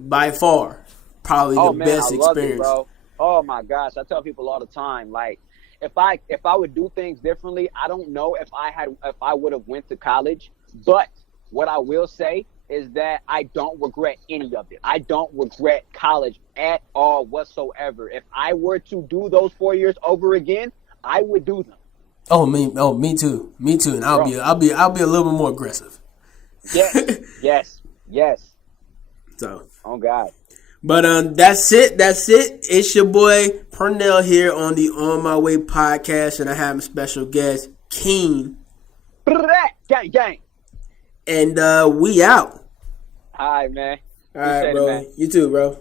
by far, probably the best experience. It, bro. Oh, my gosh. I tell people all the time, like, if I would do things differently, I don't know if I would have went to college, but what I will say is that I don't regret any of it. I don't regret college at all whatsoever. If I were to do those 4 years over again, I would do them. Me too. And I'll be a little bit more aggressive. Yes. So. Oh God. But that's it. It's your boy Pernell here on the On My Way podcast, and I have a special guest, Keen. Gang. And we out. All right, man. All right, bro. You too, bro.